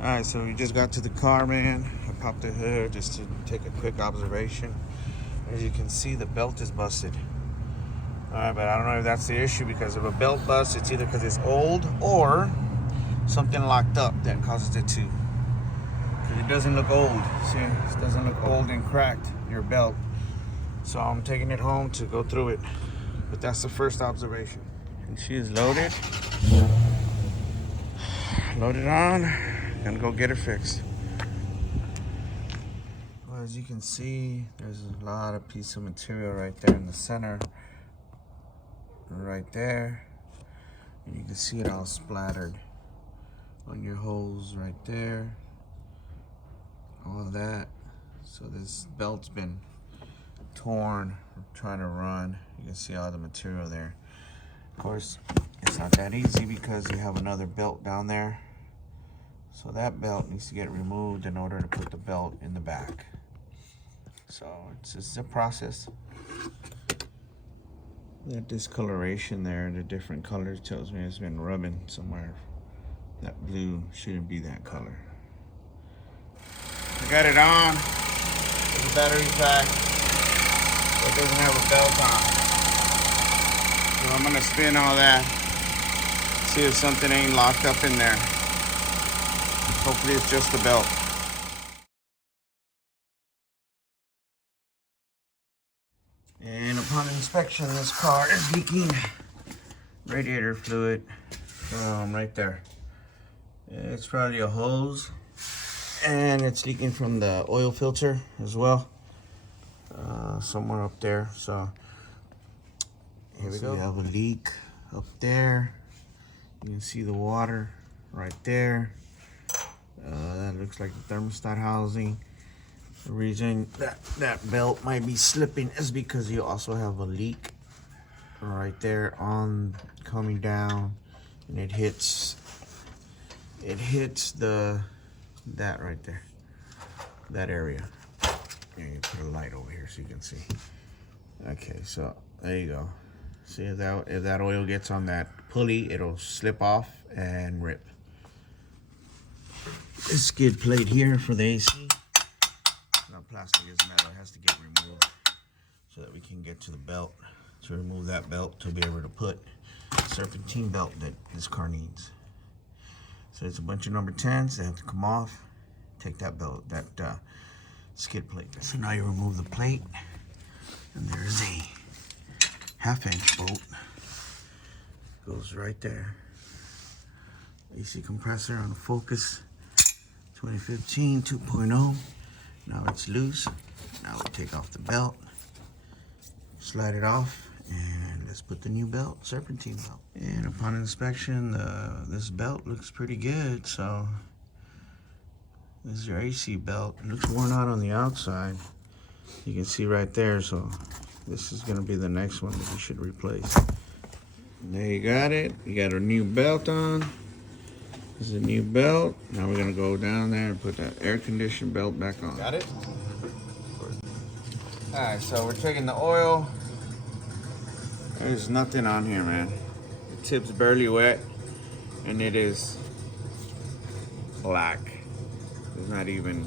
Alright, so we just got to the car, man. I popped the hood just to take a quick observation. As you can see, the belt is busted. Alright, but I don't know if that's the issue, because if a belt busts, it's either because it's old or something locked up that causes it to. Because it doesn't look old. See, it doesn't look old and cracked, your belt. So I'm taking it home to go through it. But that's the first observation. And she is loaded. Loaded on. Gonna go get her fixed. Well, as you can see, there's a lot of piece of material right there in the center. Right there. And you can see it all splattered on your holes right there. All of that. So this belt's been torn, trying to run. You can see all the material there. Of course, it's not that easy because you have another belt down there. So that belt needs to get removed in order to put the belt in the back. So it's just a process. That discoloration there, the different colors, tells me it's been rubbing somewhere. That blue shouldn't be that color. I got it on. The battery pack. It doesn't have a belt on. So I'm gonna spin all that. See if something ain't locked up in there. Hopefully it's just the belt. And upon inspection, this car is leaking radiator fluid right there. It's probably a hose, and it's leaking from the oil filter as well, somewhere up there. So here we go. We have a leak up there. You can see the water right there. That looks like the thermostat housing. The reason that belt might be slipping is because you also have a leak right there on coming down, and it hits that right there, that area. Here, you put a light over here so you can see. Okay, so there you go. See, if that oil gets on that pulley, it'll slip off and rip. This skid plate here for the AC, not plastic, is metal. It has to get removed so that we can get to the belt. To remove that belt to be able to put the serpentine belt that this car needs. So it's a bunch of number 10s. They have to come off. Take that belt, that skid plate. So now you remove the plate, and there's a 1/2-inch bolt. Goes right there. AC compressor on a Focus 2015 2.0. Now it's loose. Now we take off the belt, slide it off, and let's put the new belt, serpentine belt. And upon inspection, this belt looks pretty good. So this is your AC belt. It looks worn out on the outside. You can see right there. So this is going to be the next one that we should replace. And there you got it. You got a new belt on. This is a new belt. Now we're going to go down there and put that air conditioned belt back on. Got it? All right, so we're checking the oil. There's nothing on here, man. The tip's barely wet, and it is black. There's not even,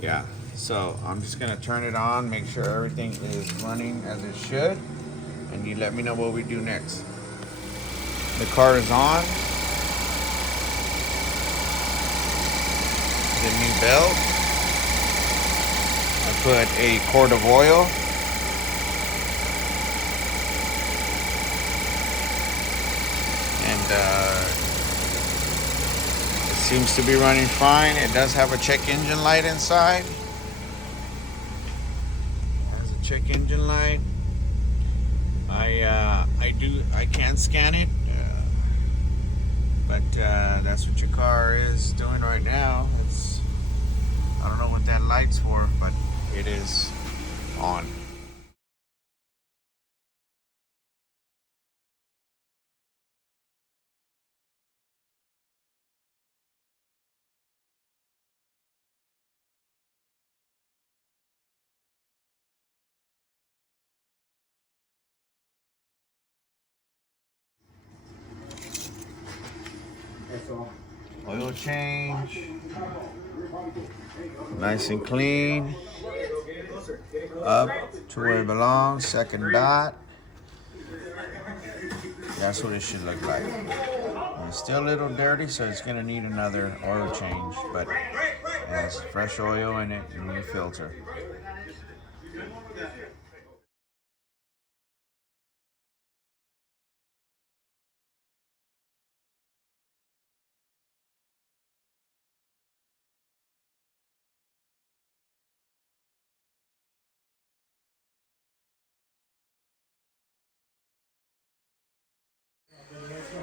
yeah. So I'm just gonna turn it on, make sure everything is running as it should, and you let me know what we do next. The car is on. The new belt. I put a quart of oil. It seems to be running fine. It does have a check engine light inside. It has a check engine light. I can scan it, but that's what your car is doing right now. I don't know what that light's for, but it is on. That's all. Oil change. Nice and clean. Up to where it belongs. Second dot. That's what it should look like. It's still a little dirty, so it's gonna need another oil change, but it has fresh oil in it and new filter.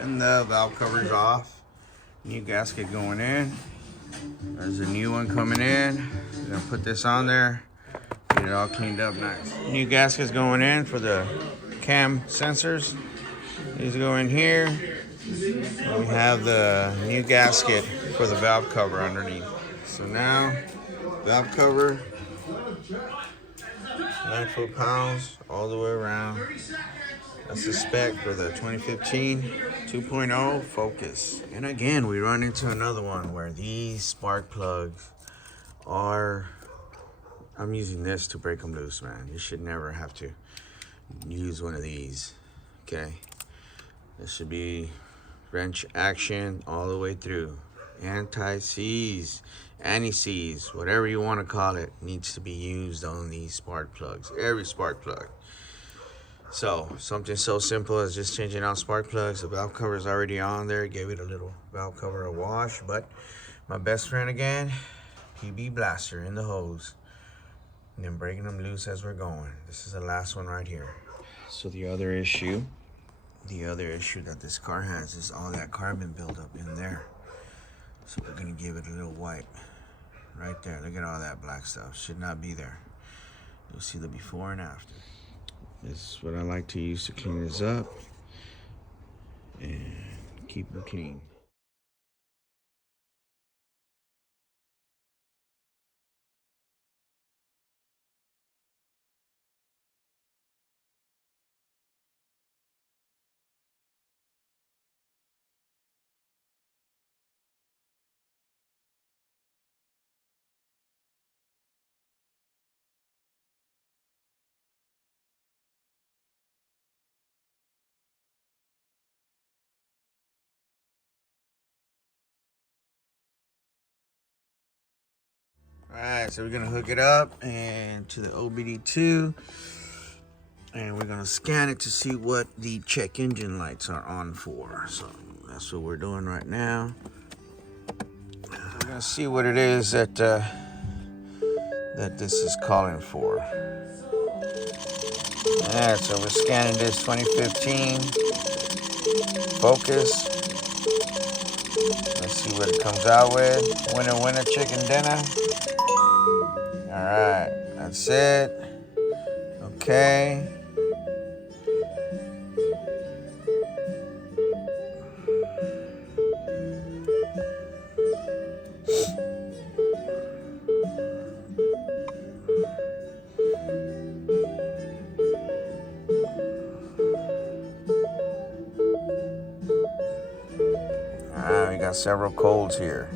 And the valve cover's off. New gasket going in. There's a new one coming in. We're gonna put this on there. Get it all cleaned up nice. New gasket's going in for the cam sensors. These go in here. And we have the new gasket for the valve cover underneath. So now, valve cover, 9 foot-pounds all the way around. That's the spec for the 2015 2.0 Focus. And again, we run into another one where these spark plugs are, I'm using this to break them loose, man. You should never have to use one of these, okay? This should be wrench action all the way through. Anti-seize, anti-seize, whatever you want to call it, needs to be used on these spark plugs, every spark plug. So something so simple as just changing out spark plugs. The valve cover is already on there. Gave it a little valve cover a wash, but my best friend again, PB Blaster in the hose, and then breaking them loose as we're going. This is the last one right here. So the other issue that this car has is all that carbon buildup in there. So we're gonna give it a little wipe right there. Look at all that black stuff. Should not be there. You'll see the before and after. This is what I like to use to clean this up and keep them clean. Alright, so we're gonna hook it up and to the OBD2, and we're gonna scan it to see what the check engine lights are on for. So that's what we're doing right now. We're gonna see what it is that this is calling for. Alright, so we're scanning this 2015 Focus. Let's see what it comes out with. Winner, winner, chicken dinner. Alright, that's it. Okay. Alright, we got several codes here.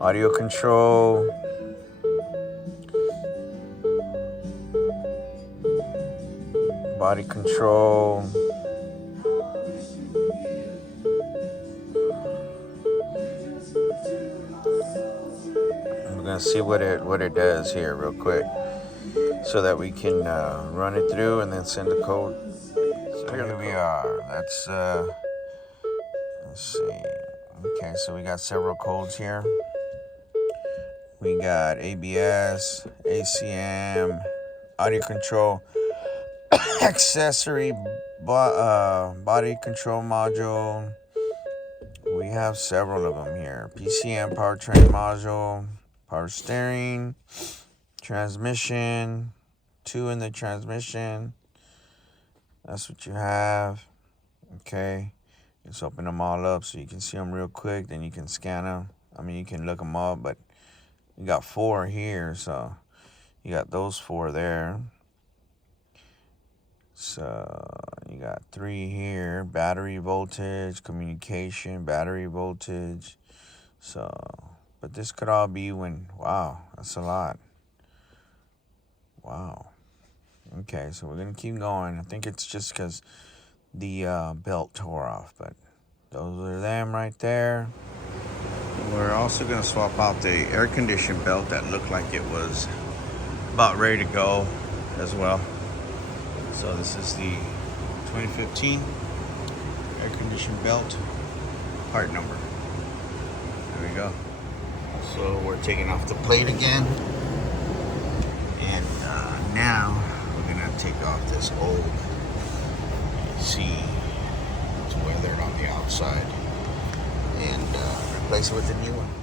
Audio control. Body control. We're gonna see what it does here real quick, so that we can run it through and then send a code. So here we are. Let's see. Okay, so we got several codes here. We got ABS, ACM, audio control, accessory, body control module. We have several of them here. PCM powertrain module, power steering, transmission, 2 in the transmission. That's what you have. Okay, let's open them all up so you can see them real quick. Then you can scan them. I mean, you can look them up, but you got 4 here, so you got those 4 there. So you got 3 here: battery voltage, communication, battery voltage, So, but this could all be when, wow, that's a lot. Wow. Okay, so we're going to keep going. I think it's just because the belt tore off, but those are them right there. We're also going to swap out the air conditioning belt that looked like it was about ready to go as well. So this is the 2015 air conditioning belt part number. There we go. So we're taking off the plate again, and now we're gonna take off this old AC. It's weathered on the outside, and replace it with a new one.